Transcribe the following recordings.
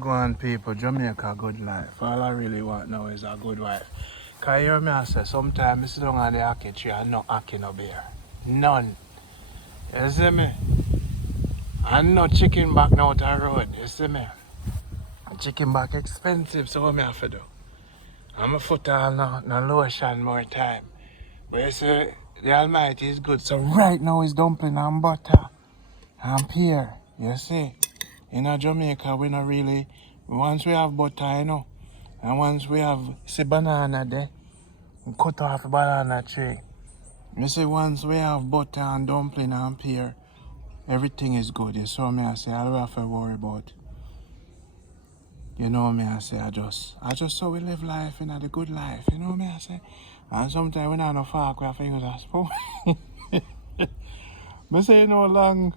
Go on, people, Jamaica good life. All I really want now is a good wife. Cause you hear me I say, sometimes I sit down on the hockey tree and no hockey no beer. None. You see me? And no chicken back now to the road, you see me? Chicken back expensive, so what me have to do? I'm a foot on no lotion more time. But you see, the Almighty is good. So right now is dumpling and butter and pear. You see? In Jamaica, we not really, once we have butter, you know, and once we have, see banana there, we cut off the banana tree. You see, once we have butter and dumpling and pear, everything is good. You saw me, I say, I don't have to worry about. You know me, I say, I just so we live life, you know, the good life. You know me, I say. And sometimes we don't have no fork, we have fingers a spoon. I say, you know, long.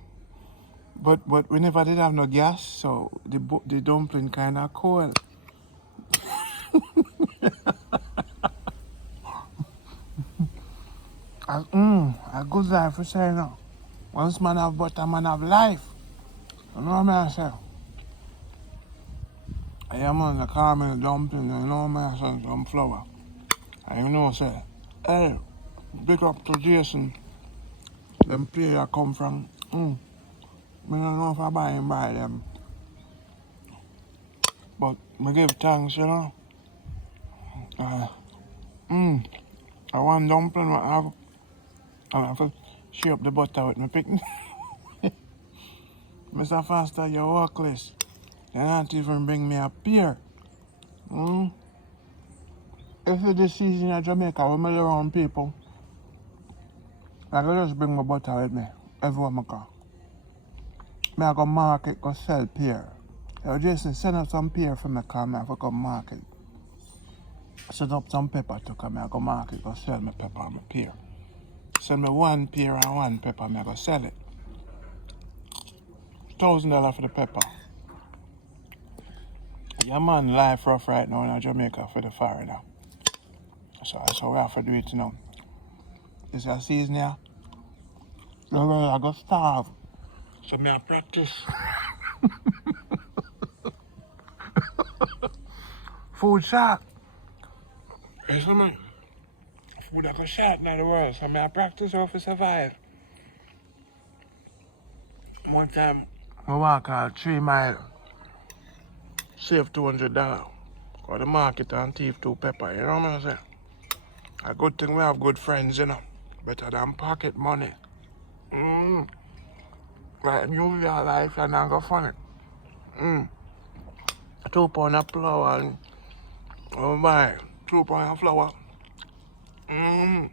But we never did have no gas, so the dumpling kind of cold. A good life, we say, you know. Once man have butter, man have life. You know what I say? Yeah, man, the caramel dumpling, you know what I say, some flour. And you know, say, hey, big up to Jason. Them player come from, I don't know if I buy them. But I give thanks, you know. I want dumpling, I have to share up the butter with my picnic. Mr. Faster, you're workless. They not even bring me a pear. If it's this season in Jamaica, we mill around people, I can just bring my butter with me everywhere I go. I go market, go sell pear. Yo, Jason, send up some pear for me, because I have to go market. Set up some pepper to come, I go market, go sell my pepper and my pear. Send me one pear and one pepper, I go sell it. $1,000 for the pepper. Yeah, man, life rough right now in Jamaica for the foreigner. So that's how we have to do it, you know. It's a season here. I go starve. So I practice. Food short. You see me? Food I go short in the world. So I practice how to survive. One time, I walk 3 miles. Save $200. Go to the market and thief 2 pepper. You know what I'm saying? A good thing we have good friends, you know. Better than pocket money. Like New Year life, you're not go funny. 2 pounds of flour and oh my, 2 pounds of flour. I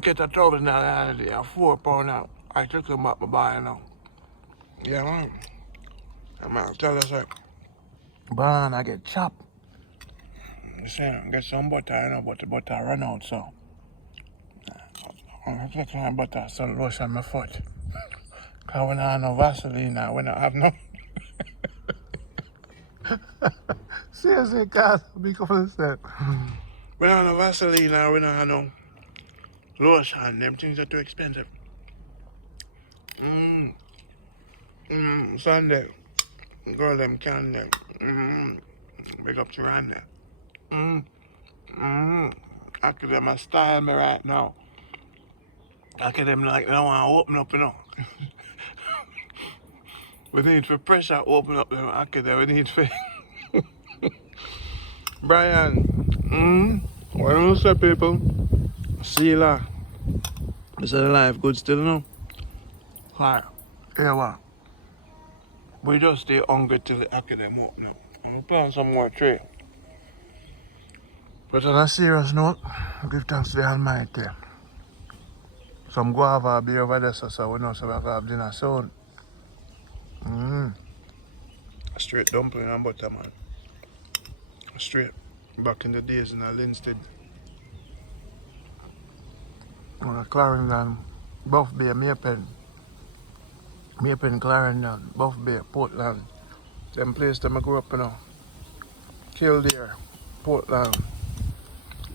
get $1,000 a 4 pounds out. I took them up my buy now. Yeah, man. I'm gonna tell you something. But I get chopped. You see, get some butter, you know, but the butter run out, so. I take my butter, so lotion my foot. Because we don't have no Vaseline now, we don't have no. Seriously, guys, be careful instead. We don't have no Vaseline now, we don't have no lotion, them things are too expensive. Sunday, girl, them candy. Big up to Randy. I could them a style me right now. I could them like they don't want to open up, you know. We need for pressure open up them. I could we need for. Brian, what do you say, people? See you later. Is the life good still, no? Alright, here what? We just stay hungry till the academy open up. I'm gonna plan some more tray. But on a serious note, give thanks to the Almighty. Some guava be over there, so we know so we have to have dinner soon. Straight dumpling and butter, man. Straight. Back in the days in Linstead. Clarendon, Buff Bay, Maypen, Clarendon, Buff Bay, Portland. Them place that I grew up, you know. Kildare, Portland.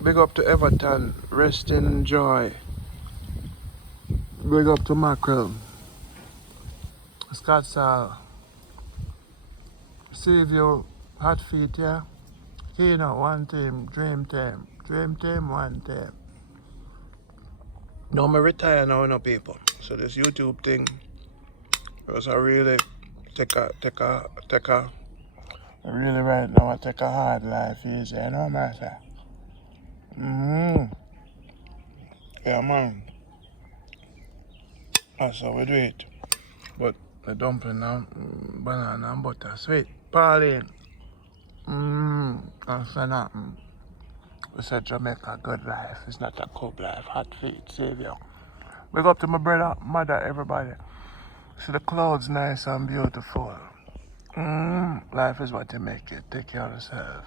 Big up to Everton, rest in joy. Big up to mackerel. Scott Sal. Save your hot feet, yeah? Kino, one team, dream team. Dream team, one team. No, I'm retire now, no people. So this YouTube thing was I really really right now I take a hard life easy, you know, matter. Yeah, man. That's how we do it. But the dumpling now, banana and butter, sweet. Pauline. And say nothing. We said Jamaica, good life. It's not a cold life. Hot feet, savior. Big up to my brother, mother, everybody. See the clouds nice and beautiful. Life is what you make it. Take care of yourself.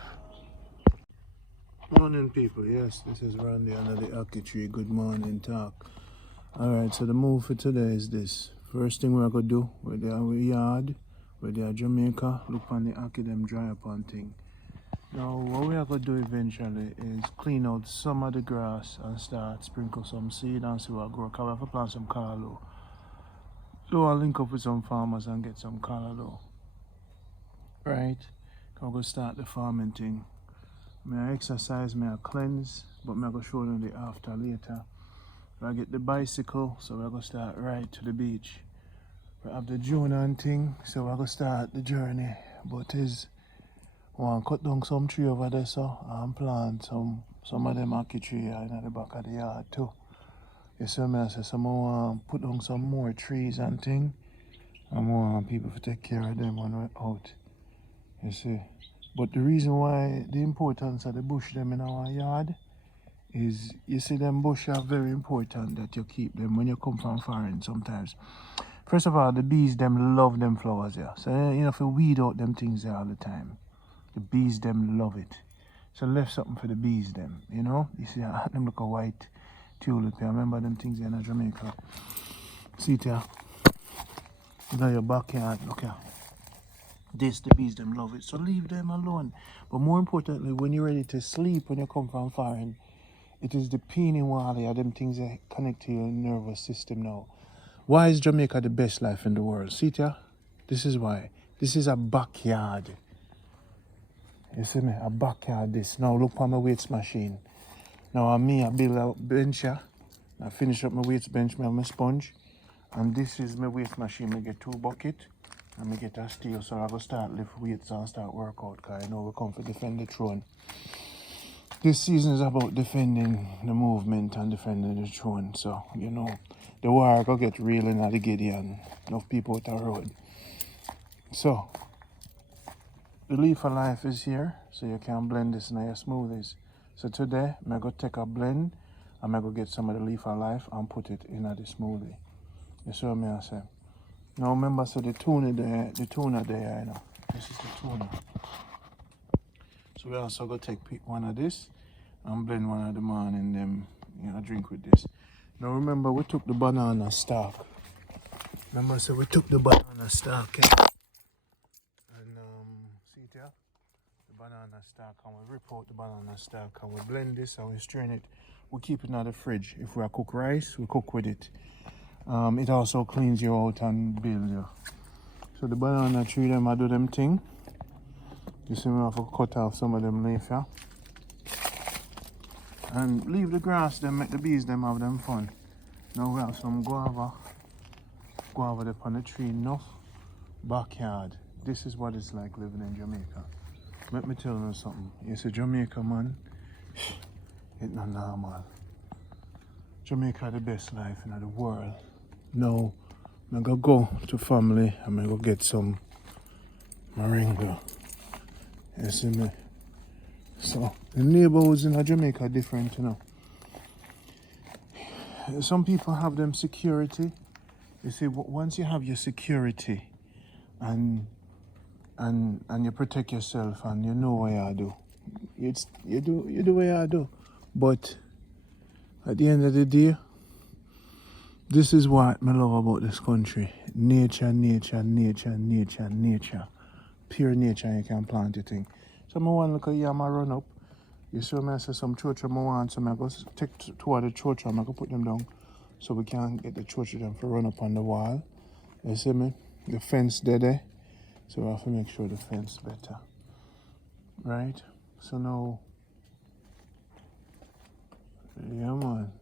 Morning, people. Yes, this is Randy under the Aki Tree. Good morning, talk. Alright, so the move for today is this. First thing we're going to do, we're there our yard, we're there Jamaica, look on the Aki them dry up on thing. Now, what we are going to do eventually is clean out some of the grass and start sprinkle some seed and see what grow. Because we have to plant some callaloo. So I'll link up with some farmers and get some callaloo. Right? I'm going to start the farming thing. I exercise, I cleanse, but I'm going to show them the after later. I get the bicycle, so we're going to start right to the beach. We have the Tuna and thing, so we're going to start the journey. But is I want to cut down some tree over there, so and plant some of them ackee tree in the back of the yard too. You see me, I say, so I want to put down some more trees and thing. And I want people to take care of them when we're out. You see. But the reason why the importance of the bush them in our yard is, you see, them bush are very important that you keep them when you come from foreign sometimes. First of all, the bees them love them flowers here. So you know, if you weed out them things there all the time, the bees them love it. So left something for the bees them, you know. You see, them look a white tulip. I remember them things in Jamaica. See it here. You know your backyard, look here. This, the bees them love it. So leave them alone. But more importantly, when you're ready to sleep, when you come from foreign, it is the peony wall here, them things that connect to your nervous system now. Why is Jamaica the best life in the world? See it here? This is why. This is a backyard. You see me? A backyard this. Now look for my weights machine. Now I build a bench here. I finish up my weights bench, I have my sponge. And this is my weights machine. I get 2 buckets and I get a steel. So I go start lift weights and start work out, because I know we come to defend the throne. This season is about defending the movement and defending the throne. So, you know, the war go get real in the Gideon. Enough people out the road. So, the leaf of life is here, so you can blend this in your smoothies. So today, I'm going to take a blend, and I'm going to get some of the leaf of life and put it in the smoothie. You see what I say? Now remember, so the tuna there, you know. This is the tuna. So we also going to take one of this and blend one of them on and then, you know, drink with this. Now remember, we took the banana stalk. Remember, so we took the banana stalk, yeah? And see it here? The banana stalk, and we rip out the banana stalk and we blend this and we strain it. We keep it in the fridge. If we cook rice, we cook with it. It also cleans you out and builds you. So the banana tree, them I do them thing. You see me have to cut off some of them leaf here. And leave the grass, them make the bees them have them fun. Now we have some guava up on the tree, enough backyard. This is what it's like living in Jamaica. Let me tell you something. You see Jamaica, man, it's not normal. Jamaica the best life in the world. Now, I'm gonna go to family and I'm gonna get some moringa. You see me? So, the neighborhoods in Jamaica are different, you know. Some people have them security. You see, once you have your security and you protect yourself and you know what you do, you do what you do. But at the end of the day, this is what I love about this country. Nature, nature, nature, nature, nature. Pure nature, you can plant your thing. So I want to look at yam run up. You see me, I say some church I want, so I go take 2 of the church and I go put them down. so we can't get the children to run up on the wall. You see me? The fence there, so we have to make sure the fence better. Right? So now, yeah man.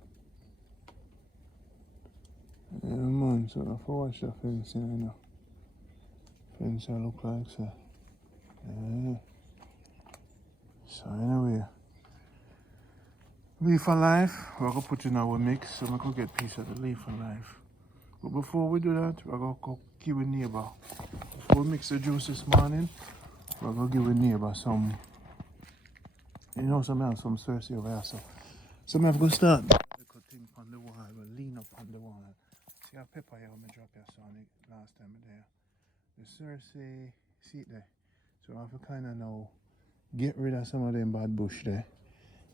Yeah man, so I have to watch the fence, you know. Fence I look like so. Yeah. So anyway, leaf of life, we're gonna put in our mix so we can get a piece of the leaf of life. But before we do that, we're gonna go give a neighbor. Before we mix the juice this morning, we're gonna give a neighbor some, you know, some cerasee over here. So I'm gonna start little thing on the wall, we'll lean up on the wall. See a pepper here, I'm gonna drop your son last time there. The cerasee, see it there. So I have to kind of now get rid of some of them bad bush there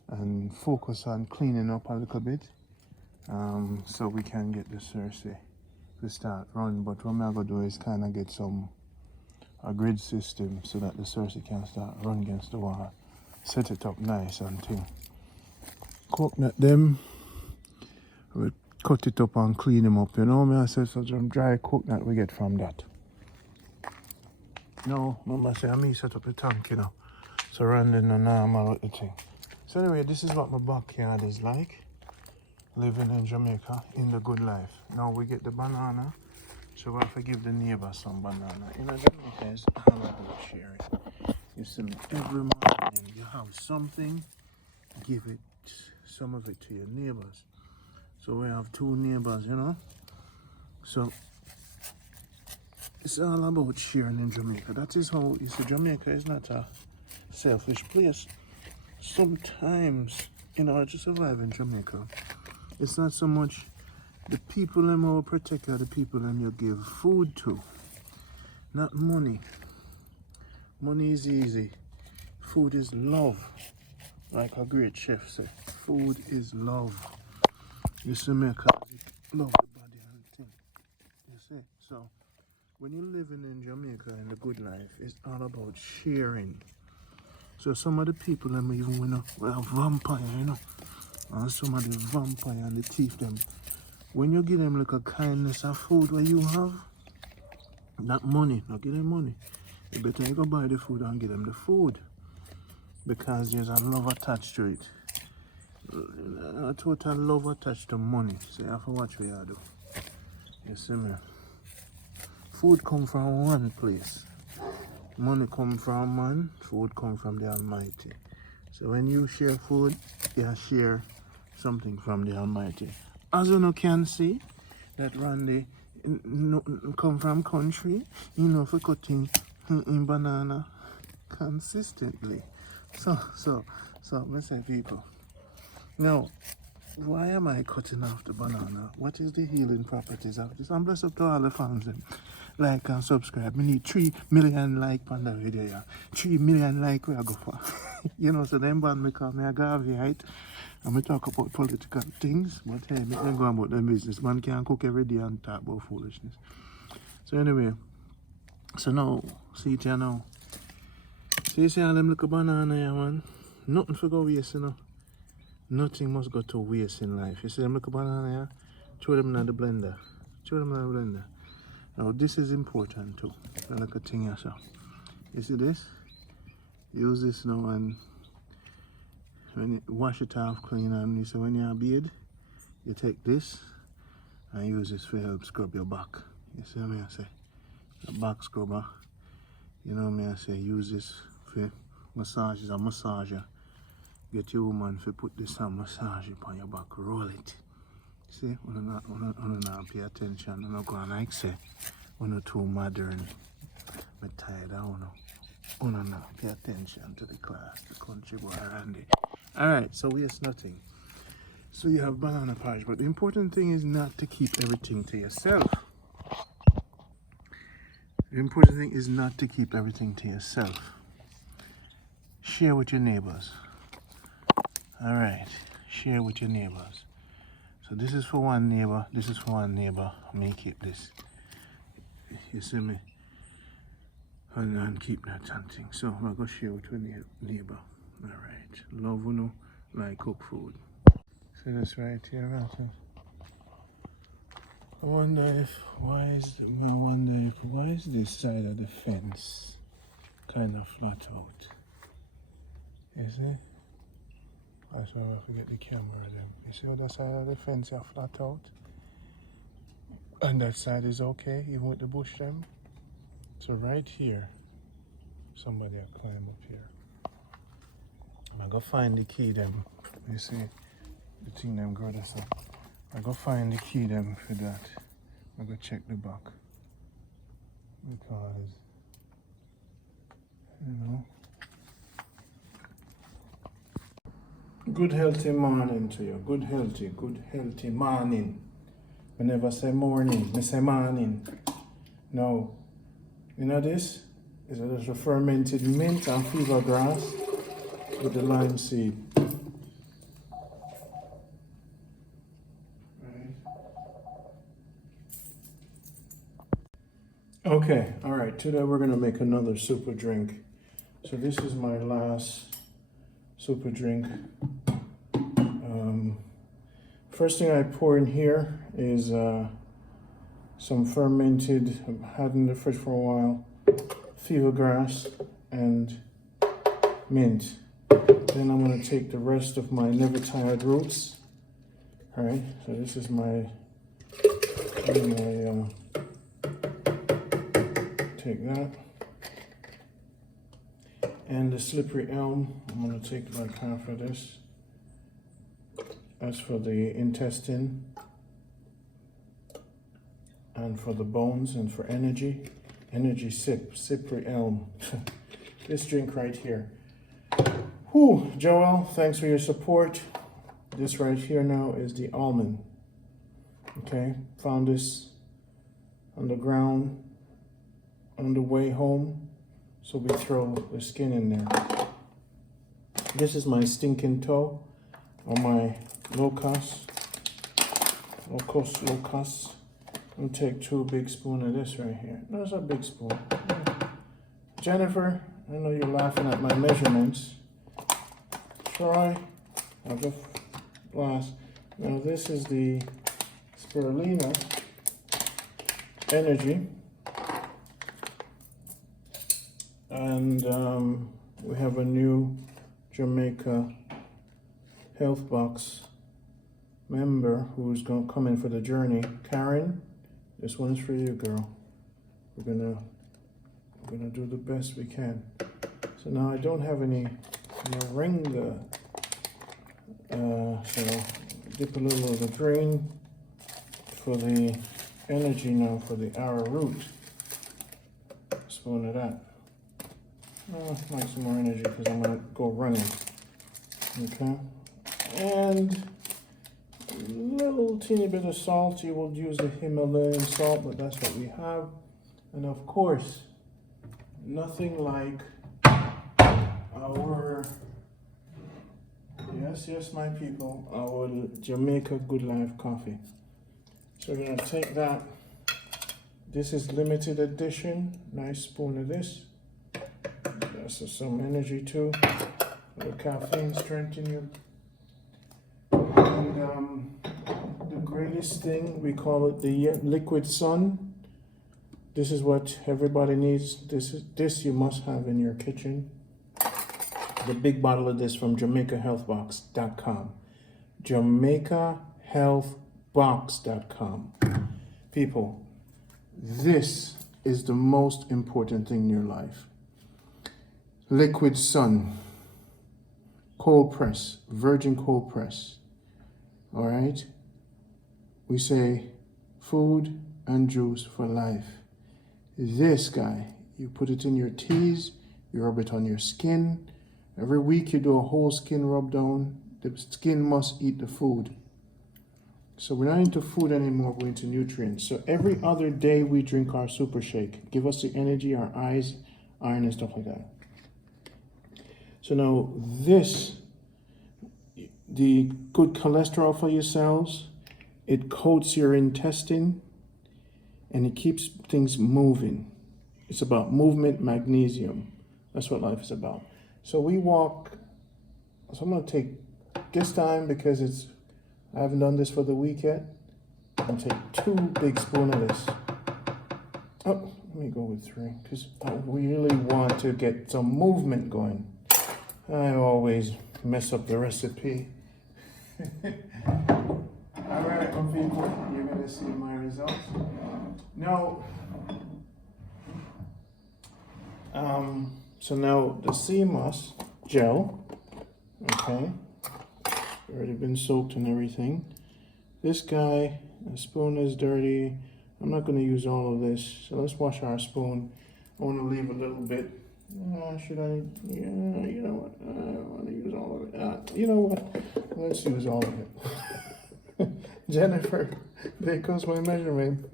and focus on cleaning up a little bit, so we can get the cerasee to start run. But what I'm going to do is kind of get a grid system so that the cerasee can start run against the wall. Set it up nice and thing. Coconut them, we cut it up and clean them up. You know me I said some dry coconut we get from that. No, mama say I me set up the tank, you know. Surrounding the normal with the thing. So anyway, this is what my backyard is like. Living in Jamaica in the good life. Now we get the banana, so we have to give the neighbor some banana. In Jamaica is all about sharing. You see me, every morning you have something, give it, some of it to your neighbors. So we have 2 neighbors, you know. So it's all about sharing in Jamaica. That is how, you see, Jamaica is not a selfish place. Sometimes, in order to survive in Jamaica, it's not so much the people them who protect are the people them you give food to, not money. Money is easy. Food is love, like a great chef said. Food is love. You see me, love the body and thing. You see, so when you're living in Jamaica in the good life, it's all about sharing. So some of the people them even when a vampire, you know, and some of the vampire and the thief them, when you give them like a kindness of food where you have, not money, not give them money. You better you go buy the food and give them the food. Because there's a love attached to it. A total love attached to money. So you have to watch what you do. You see me? Food come from one place. Money come from man, food come from the Almighty. So when you share food, you share something from the Almighty. As you can see, that Randy come from country, you know, for cutting in banana consistently. So, I say people, now, why am I cutting off the banana? What is the healing properties of this? And bless up to all the fans them. Like and subscribe. We need 3 million like on the video, yeah. 3 million like we are go for. You know, so them band me call me a Garvey, right? And we talk about political things, but hey, me ain't going about them business. Man can't cook every day and talk about foolishness. So anyway, so now, see it here now. So you see all them little banana here, man? Nothing for go waste, you know. Nothing must go to waste in life. You see them little banana here? Throw them in the blender. Throw them in the blender. Now this is important too. Like a thing here, so. You see this? Use this now and when you wash it off clean, and you say when you're bathe, you take this and use this to help scrub your back. You see what I say? The back scrubber. You know what I say? Use this for massage. It's a massager. Get your woman to put this and massage it on your back. Roll it. See? When you not pay attention, you're not going like say, when you're too modern. I'm tired, I don't know. Oh no, pay attention to the class, the country boy Randy. Alright, so waste nothing. So you have banana porridge, but the important thing is not to keep everything to yourself. The important thing is not to keep everything to yourself. Share with your neighbors. Alright, share with your neighbors. So this is for one neighbor, this is for one neighbor. May keep this. You see me? And keep that something. So I'm going to share with your neighbor. Alright, love you know, like cook food. See this right here, right? I wonder why is this side of the fence kind of flat out? Is it? That's why I have to get the camera then. You see how that side of the fence are flat out? And that side is okay, even with the bush them. So right here, somebody will climb up here. I'm gonna go find the key them. You see, the thing them grow this up. I go find the key them for that. I go check the back. Because, you know. Good healthy morning to you. Good healthy morning. I never say morning, I say morning. No. You know this? It's a little fermented mint and fever grass with the lime seed. Right. Okay, all right. Today we're gonna make another super drink. So this is my last super drink. First thing I pour in here is some fermented, I've had in the fridge for a while, fever grass and mint. Then I'm going to take the rest of my never tired roots. All right, so this is my take that. And the slippery elm, I'm going to take like half of this. That's for the intestine and for the bones and for energy. Energy sip, slippery elm. This drink right here. Whew, Joel, thanks for your support. This right here now is the almond. Okay, found this on the ground on the way home. So we throw the skin in there. This is my stinking toe or my locust. I'm gonna take 2 big spoons of this right here. That's a big spoon. Jennifer, I know you're laughing at my measurements. Troy, I'll go last. Now this is the spirulina energy. And we have a new Jamaica health box member who's going to come in for the journey. Karen, this one's for you, girl. We're gonna do the best we can. So now I don't have any moringa, so dip a little of the green for the energy now for the arrowroot. Spoon of that. Like some more energy because I'm gonna go running. Okay, and a little teeny bit of salt. You will use the Himalayan salt, but that's what we have. And of course, nothing like our, yes, my people, our Jamaica Good Life coffee. So we're gonna take that. This is limited edition. Nice spoon of this. That's some energy too. The caffeine strength in you. And the greatest thing, we call it the liquid sun. This is what everybody needs. This you must have in your kitchen. The big bottle of this from JamaicaHealthBox.com. JamaicaHealthBox.com. People, this is the most important thing in your life. Liquid sun, cold press, virgin cold press. All right? We say food and juice for life. This guy, you put it in your teas, you rub it on your skin. Every week you do a whole skin rub down. The skin must eat the food. So we're not into food anymore, we're into nutrients. So every other day we drink our super shake. Give us the energy, our eyes, iron and stuff like that. So now this, the good cholesterol for your cells, it coats your intestine and it keeps things moving. It's about movement, magnesium. That's what life is about. So we walk, so I'm gonna take this time because I haven't done this for the week yet. and take 2 big spoons of this. Oh, let me go with 3 because I really want to get some movement going. I always mess up the recipe. Alright, people, you're gonna see my results. Now, so now the sea moss gel, okay, already been soaked and everything. This guy, the spoon is dirty. I'm not gonna use all of this, so let's wash our spoon. I wanna leave a little bit. Should I? Yeah, you know what? I don't want to use all of it. You know what? Let's use all of it. Jennifer, there goes my measurement.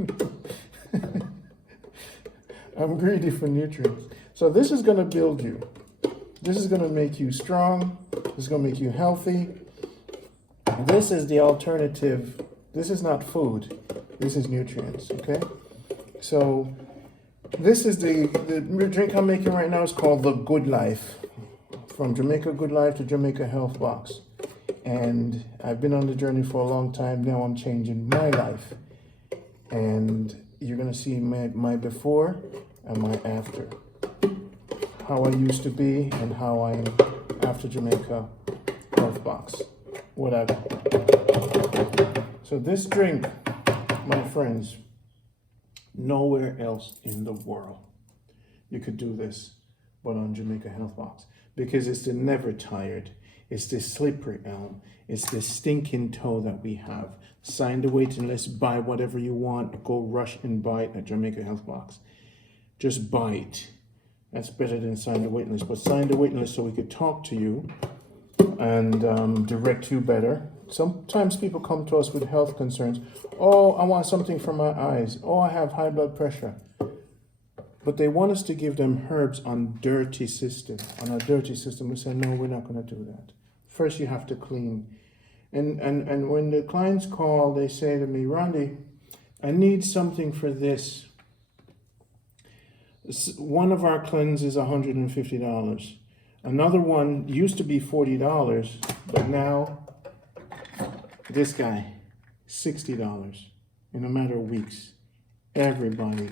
I'm greedy for nutrients. So this is going to build you. This is going to make you strong. This is going to make you healthy. This is the alternative. This is not food. This is nutrients, okay? So this is the drink I'm making right now is called the Good Life. From Jamaica Good Life to Jamaica Health Box. And I've been on the journey for a long time. Now I'm changing my life. And you're going to see my before and my after. How I used to be and how I am after Jamaica Health Box. Whatever. So this drink, my friends, nowhere else in the world you could do this but on Jamaica Health Box. Because it's the never tired. It's the slippery elm. It's the stinking toe that we have. Sign the waiting list, buy whatever you want, go rush and buy it at Jamaica Health Box. Just buy it. That's better than sign the waiting list. But sign the waiting list so we could talk to you and direct you better. Sometimes people come to us with health concerns. Oh, I want something for my eyes. Oh, I have high blood pressure. But they want us to give them herbs on dirty system. On a dirty system, we say, no, we're not going to do that. First, you have to clean. And when the clients call, they say to me, Randy, I need something for this. One of our cleanses is $150. Another one used to be $40, but now this guy, $60 in a matter of weeks. Everybody,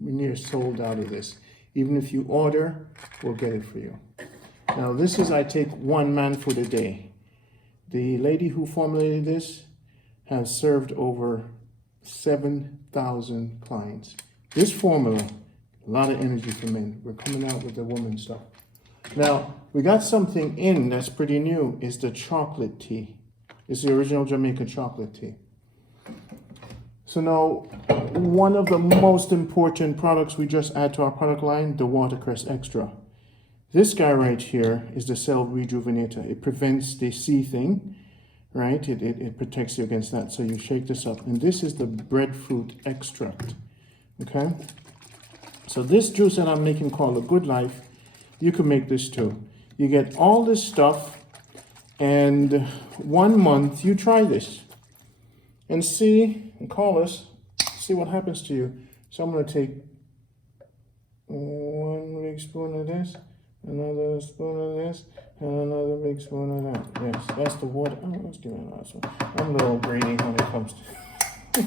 we're near sold out of this. Even if you order, we'll get it for you. Now this is, I take 1 man food a day. The lady who formulated this has served over 7,000 clients. This formula, a lot of energy for men. We're coming out with the woman stuff. Now, we got something in that's pretty new. It's the chocolate tea. It's the original Jamaican chocolate tea. So now, one of the most important products we just add to our product line, the watercress extra. This guy right here is the cell rejuvenator. It prevents the seething, right? It protects you against that. So you shake this up. And this is the breadfruit extract, okay? So this juice that I'm making called the Good Life, you can make this too. You get all this stuff, and 1 month you try this. And see, and call us, see what happens to you. So I'm going to take 1 big spoon of this, another spoon of this, and another big spoon of that. Yes, that's the water. Oh, let's give it a last one. I'm a little greedy when it comes to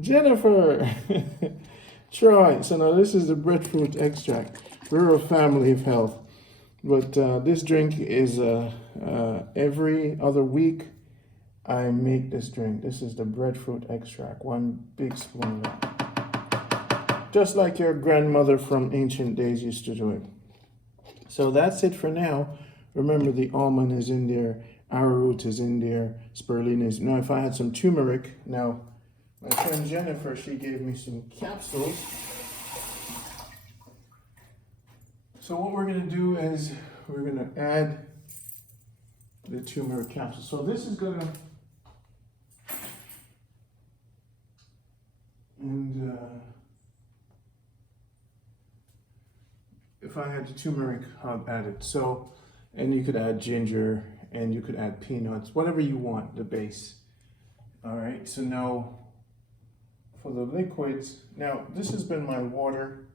Jennifer. Try. So now this is the breadfruit extract. We're a family of health. But this drink is every other week. I make this drink. This is the breadfruit extract. 1 big spoon of that. Just like your grandmother from ancient days used to do it. So that's it for now. Remember, the almond is in there. Arrowroot is in there. Spirulina is. Now, if I had some turmeric. Now, my friend Jennifer, she gave me some capsules. So what we're going to do is we're going to add the turmeric capsule. So this is going to, and if I had the turmeric, I'll add it. So, and you could add ginger, and you could add peanuts, whatever you want, the base. All right, so now for the liquids, now this has been my water.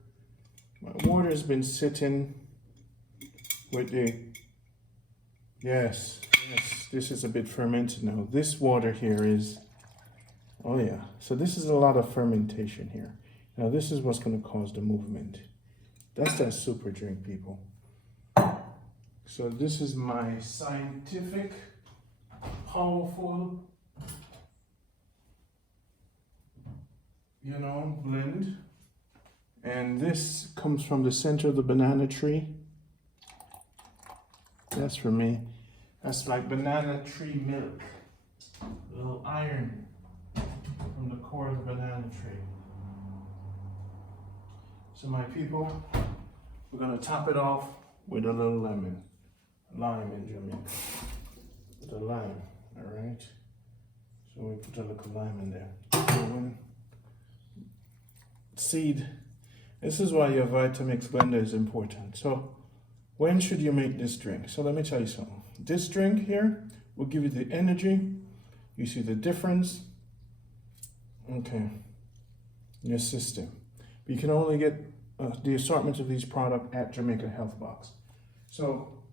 My water has been sitting with the, yes, this is a bit fermented now. This water here is Oh yeah. So this is a lot of fermentation here. Now this is what's going to cause the movement. That's that super drink, people. So this is my scientific, powerful, blend. And this comes from the center of the banana tree. That's for me. That's like banana tree milk. A little iron from the core of the banana tree. So my people, we're gonna top it off with a little lemon. Lime in Jamaica. With a lime, all right? So we put a little lime in there. Seed. This is why your Vitamix blender is important. So when should you make this drink? So let me tell you something. This drink here will give you the energy. You see the difference, okay, in your system. But you can only get the assortment of these products at Jamaica Health Box. So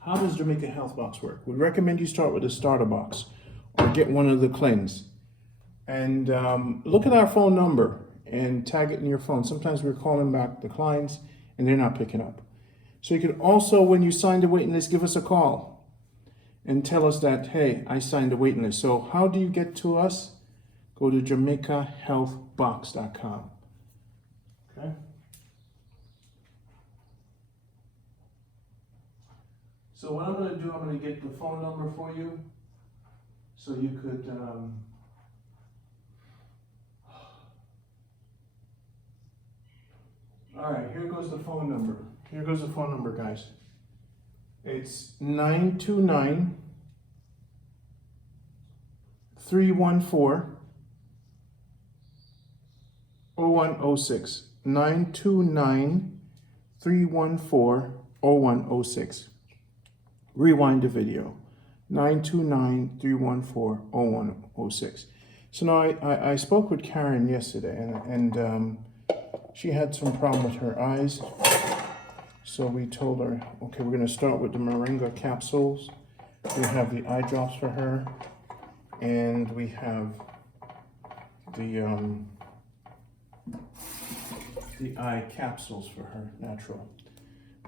how does Jamaica Health Box work? We recommend you start with a starter box or get one of the cleanse. And look at our phone number and tag it in your phone. Sometimes we're calling back the clients and they're not picking up. So you can also, when you sign the waiting list, give us a call and tell us that, hey, I signed the waiting list. So how do you get to us? Go to JamaicaHealthBox.com. Okay. So what I'm going to do, I'm going to get the phone number for you so you could all right, here goes the phone number. Here goes the phone number, guys. It's 929 314 0106. 929 314 0106. Rewind the video. 929 314 0106. So now I spoke with Karen yesterday and she had some problem with her eyes. So we told her, okay, we're going to start with the moringa capsules. We have the eye drops for her, and we have the eye capsules for her, natural.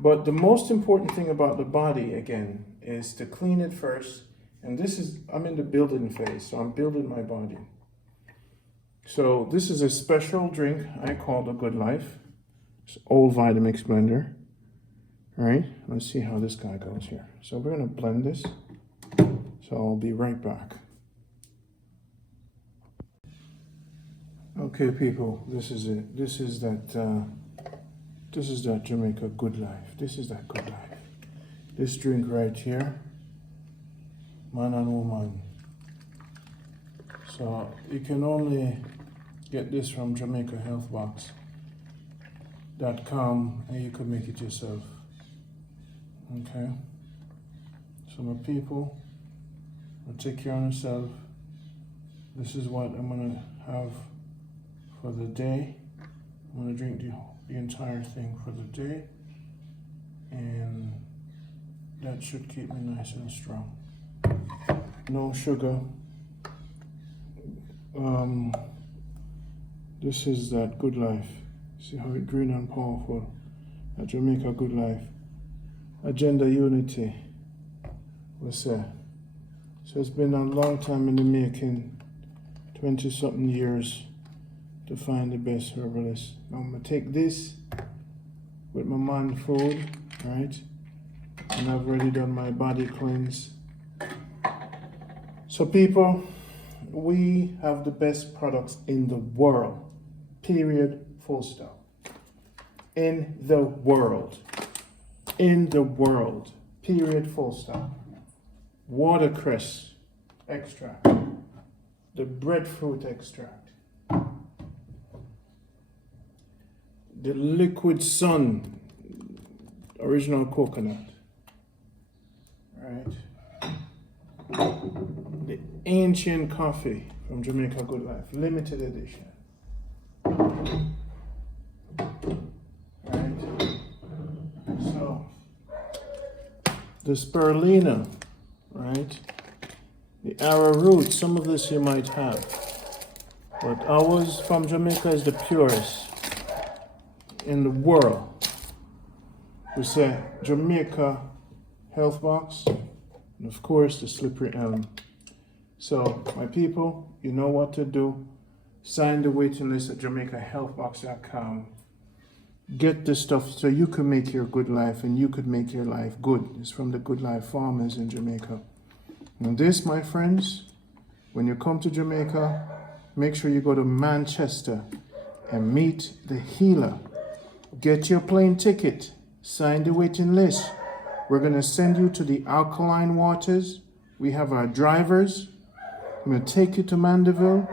But the most important thing about the body, again, is to clean it first. And this is, I'm in the building phase, so I'm building my body. So this is a special drink I call the Good Life. It's old Vitamix blender. All right, let's see how this guy goes here. So we're gonna blend this. So I'll be right back. Okay, people, this is it. This is that Jamaica Good Life. This is that Good Life. This drink right here, man and woman. So you can only get this from JamaicaHealthBox.com and you could make it yourself. Okay. So my people, take care of yourself. This is what I'm gonna have for the day. I'm gonna drink the entire thing for the day, and that should keep me nice and strong. No sugar. This is that Good Life. See how it green and powerful. That Jamaica Good Life. Agenda unity. What's that? So it's been a long time in the making, 20-something years, to find the best herbalist. Now I'm gonna take this with my man food, right? And I've already done my body cleanse. So people, we have the best products in the world. Period, full stop. In the world. In the world. Period, full stop. Watercress extract. The breadfruit extract. The liquid sun, original coconut. Right? The ancient coffee from Jamaica Good Life, limited edition. Right? So, the spirulina, right? The arrowroot, some of this you might have. But ours from Jamaica is the purest in the world. We say Jamaica health box, and of course the slippery elm. So my people, you know what to do. Sign the waiting list at jamaicahealthbox.com. Get this stuff so you can make your good life and you could make your life good. It's from the Good Life Farmers in Jamaica. And this, my friends, when you come to Jamaica, make sure you go to Manchester and meet the healer. Get your plane ticket. Sign the waiting list. We're going to send you to the alkaline waters. We have our drivers. I'm going to take you to Mandeville,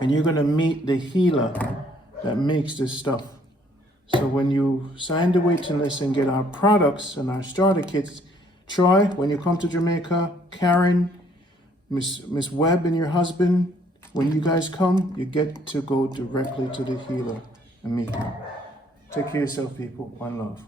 and you're going to meet the healer that makes this stuff. So when you sign the waiting list and get our products and our starter kits, Troy, when you come to Jamaica, Karen, Miss Webb and your husband, when you guys come, you get to go directly to the healer and meet him. Take care of yourself, people. One love.